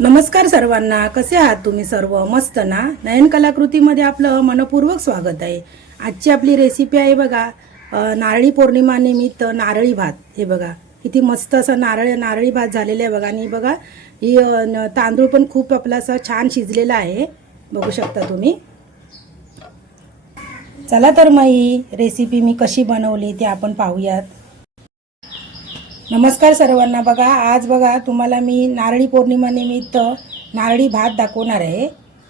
नमस्कार सर्वांना कसे आहात तुम्ही सर्व? मस्त ना? नयन कलाकृतीमध्ये आपलं मनपूर्वक स्वागत आहे. आजची आपली रेसिपी आहे बघा नारळी पौर्णिमानिमित्त नारळी भात. हे बघा किती मस्त असं नारळ नारळी भात झालेलं आहे बघा. आणि बघा ही तांदूळ पण खूप आपला असं छान शिजलेला आहे. बघू शकता तुम्ही. चला तर मग ही रेसिपी मी कशी बनवली ते आपण पाहूयात. नमस्कार सर्वांना. बघा आज बघा तुम्हाला मी नारळी पौर्णिमानिमित्त नारळी भात दाखवणार आहे.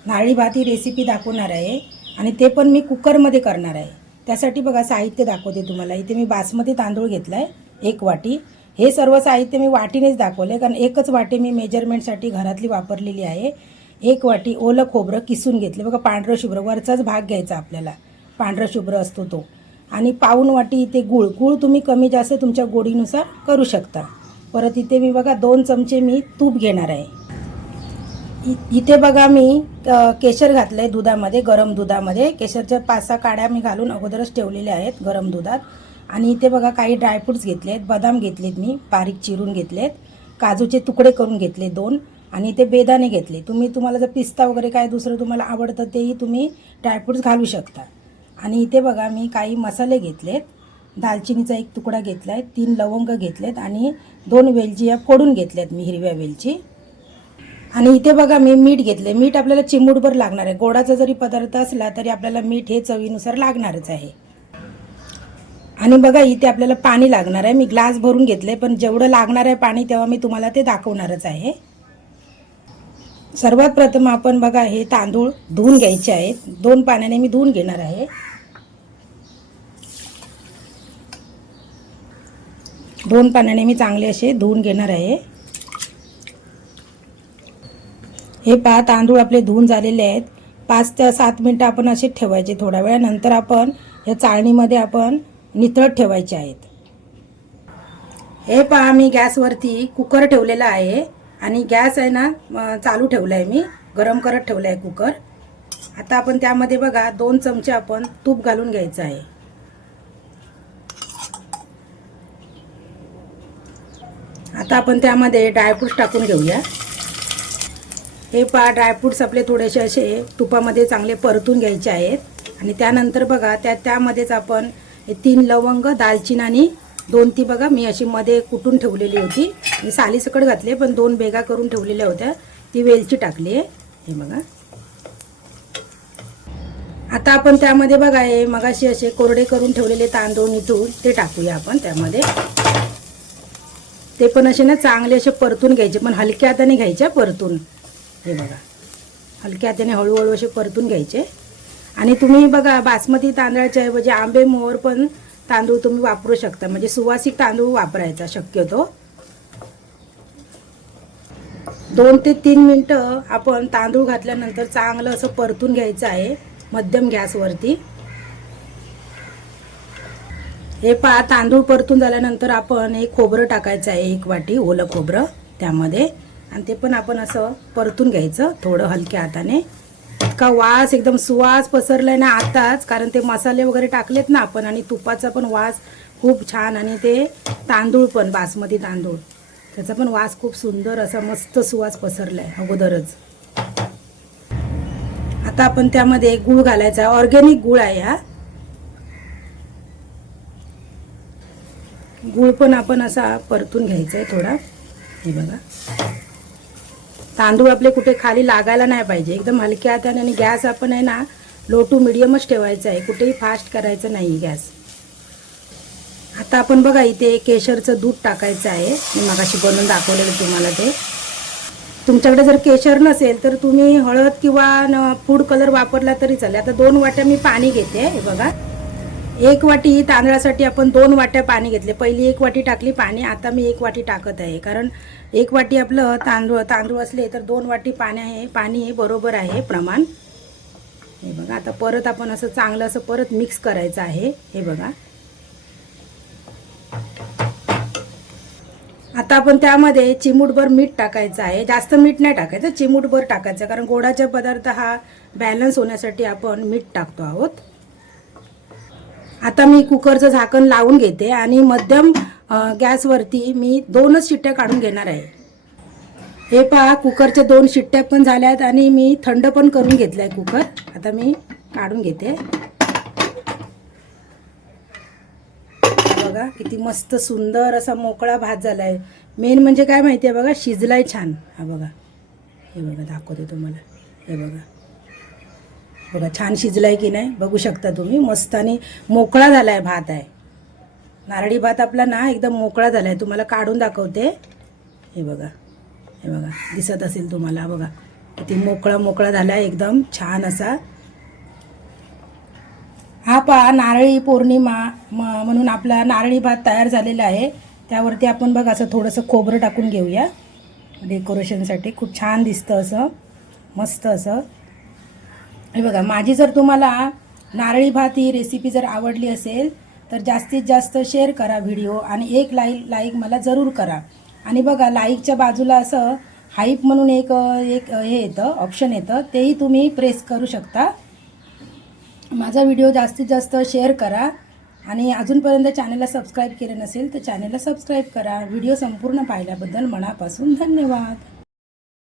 नारळी भात ही रेसिपी दाखवणार आहे आणि ते पण मी कुकरमध्ये करणार आहे. त्यासाठी बघा साहित्य दाखवते तुम्हाला. इथे मी बासमती तांदूळ घेतला आहे एक वाटी. हे सर्व साहित्य मी वाटीनेच दाखवले कारण एकच वाटी मी मेजरमेंटसाठी घरातली वापरलेली आहे. एक वाटी ओलं खोबरं किसून घेतले. बघा पांढरं शुभ्र वरचाच भाग घ्यायचा आपल्याला. पांढरं शुभ्र असतो तो. आणि पाऊन वाटी इथे गूळ गूळ तुम्ही कमी जास्त तुमच्या गोडीनुसार करू शकता. परत इथे मी बघा दोन चमचे मी तूप घेणार आहे. इ- इथे बघा मी केशर घातलं आहे दुधामध्ये गरम दुधामध्ये. केशरच्या पाच सहा काड्या मी घालून अगोदरच ठेवलेल्या आहेत गरम दुधात. आणि इथे बघा काही ड्रायफ्रुट्स घेतले आहेत बदाम घेतलेत मी बारीक चिरून घेतलेत. काजूचे तुकडे करून घेतले दोन. आणि इथे बेदाणे घेतले. तुम्ही तुम्हाला जर पिस्ता वगैरे काय दुसरं तुम्हाला आवडतं तेही तुम्ही ड्रायफ्रुट्स घालू शकता. आणि इथे बघा मी काही मसाले घेतलेत. दालचिनीचा एक तुकडा घेतला आहे तीन लवंग घेतलेत आणि दोन वेलची या फोडून घेतल्यात मी हिरव्या वेलची. आणि इथे बघा मी मीठ घेतले मीठ आपल्याला चिमूटभर लागणार आहे. गोडाचा जरी पदार्थ असला तरी आपल्याला मीठ हे चवीनुसार लागणारच आहे. आणि बघा इथे आपल्याला पाणी लागणार आहे. मी ग्लास भरून घेतले पण जेवढं लागणार आहे पाणी तेव्हा मी तुम्हाला ते दाखवणारच आहे. सर्वात प्रथम आपण बघा हे तांदूळ धुवून घ्यायचे आहेत. दोन पाण्याने मी धुवून घेणार आहे. दोन पाण्याने मी चांगले असे धुवून घेणार आहे. हे पहा तांदूळ आपले धुवून झालेले आहेत. पाच ते सात मिनटं आपण असे ठेवायचे थोड्या वेळानंतर आपण या चाळणीमध्ये आपण नितळत ठेवायचे आहेत. हे पहा मी गॅसवरती कुकर ठेवलेला आहे आणि गॅस आहे ना चालू ठेवला आहे मी. गरम करत ठेवला आहे कुकर. आता आपण त्यामध्ये बघा दोन चमचे आपण तूप घालून घ्यायचं आहे. आता आपण त्यामध्ये ड्रायफ्रूट्स टाकून घेऊया. हे पहा ड्रायफ्रूट्स आपले थोडेसे असे तुपामध्ये चांगले परतून घ्यायचे आहेत. आणि त्यानंतर बघा त्या त्यामध्येच आपण हे तीन लवंग दालचिनी आणि दोन ती बघा मी अशी मध्ये कुटून ठेवलेली होती. मी सालीसकट घातले पण दोन बेगा करून ठेवलेल्या होत्या. ती वेलची टाकली आहे. हे बघा. आता आपण त्यामध्ये बघा हे मगाशी असे कोरडे करून ठेवलेले तांदूळ निथून ते टाकूया आपण त्यामध्ये. ते पण असे ना चांगले असे परतून घ्यायचे पण हलक्या हाताने घ्यायचे परतून. हे बघा. हलक्या हाताने हळूहळू असे परतून घ्यायचे. आणि तुम्ही बघा बासमती तांदळाच्या ऐवजी आंबे मोहर पण तांदूळ तुम्ही वापरू शकता. म्हणजे सुवासिक तांदूळ वापरायचा शक्यतो. दोन ते तीन मिनटं आपण तांदूळ घातल्यानंतर चांगलं असं परतून घ्यायचं आहे मध्यम गॅसवरती. हे पहा तांदूळ परतून झाल्यानंतर आपण एक खोबरं टाकायचं आहे एक वाटी ओलं खोबरं त्यामध्ये. आणि ते पण आपण असं परतून घ्यायचं थोडं हलक्या हाताने. इतका वास एकदम सुवास पसरलाय ना आताच कारण ते मसाले वगैरे टाकलेत ना आपण आणि तुपाचा पण वास खूप छान आणि ते तांदूळ पण बासमती तांदूळ. त्याचा पण वास खूप सुंदर असा मस्त सुवास पसरलाय अगोदरच. आता आपण त्यामध्ये गूळ घालायचा ऑर्गेनिक गूळ आहे हा. गूळ पण आपण असा परतून घ्यायचा आहे थोडा. हे बघा. तांदूळ आपले कुठे खाली लागायला नाही पाहिजे. एकदम हलक्या हाताने आणि गॅस आपण आहे ना लो टू मिडियमच ठेवायचा आहे. कुठेही फास्ट करायचं नाही गॅस. आता आपण बघा इथे केशरचं दूध टाकायचं आहे. मी मगाशी बनवून दाखवलेलं तुम्हाला ते. तुमच्याकडे जर केशर नसेल तर तुम्ही हळद किंवा फूड कलर वापरला तरी चालेल. आता दोन वाट्या मी पाणी घेते हे बघा. एक वाटी तांदळासाठी आपण दोन वाट्या पाणी घेतले. पहिली एक वाटी टाकली पाणी आता मी एक वाटी टाकत आहे. कारण एक वाटी आपलं तांदूळ तांदूळ असले तर दोन वाटी पाणी आहे पाणी हे बरोबर आहे प्रमाण. हे बघा आता परत आपण असं चांगलं असं परत मिक्स करायचं आहे. हे बघा. आता आपण त्यामध्ये चिमूटभर मीठ टाकायचं आहे. जास्त मीठ नाही टाकायचं चिमूटभर टाकायचं कारण गोडाचा पदार्थ हा बॅलन्स होण्यासाठी आपण मीठ टाकतो आहोत. आता मी कुकरचं झाकण लावून घेते आणि मध्यम गॅसवरती मी दोनच शिट्ट्या काढून घेणार आहे. हे पहा कुकरच्या दोन शिट्ट्या पण झाल्या आहेत आणि मी थंड पण करून घेतलाय कुकर. आता मी काढून घेते. बघा किती मस्त सुंदर असा मोकळा भात झाला आहे मेन म्हणजे काय माहिती आहे बघा शिजलाय छान. हा बघा. हे बघा दाखवते तुम्हाला. हे बघा. बघा छान शिजलाय की नाही? बघू शकता तुम्ही. मस्त आणि मोकळा झाला आहे भात आहे. नारळी भात आपला ना एकदम मोकळा झाला आहे तुम्हाला काढून दाखवते. हे बघा हे बघा दिसत असेल तुम्हाला. बघा किती मोकळा मोकळा झाला आहे एकदम. छान असा. हा पहा नारळी पौर्णिमा म- म्हणून आपला नारळी भात तयार झालेला आहे. त्यावरती आपण बघा असं थोडंसं खोबरं टाकून घेऊया. डेकोरेशनसाठी खूप छान दिसतं असं. मस्त असं. हे बघा माझी जर तुम्हाला नारळी भात ही रेसिपी जर आवडली असेल तर जास्तीत जास्त शेअर करा व्हिडिओ आणि एक लाईक लाईक मला जरूर करा. आणि बघा लाईकच्या बाजूला असं हाईप म्हणून एक एक हे येतं ऑप्शन येतं तेही तुम्ही प्रेस करू शकता. माझा व्हिडिओ जास्तीत जास्त शेअर करा. आणि अजूनपर्यंत चॅनलला सबस्क्राईब केले नसेल तर चॅनलला सबस्क्राईब करा. व्हिडिओ संपूर्ण पाहिल्याबद्दल मनापासून धन्यवाद.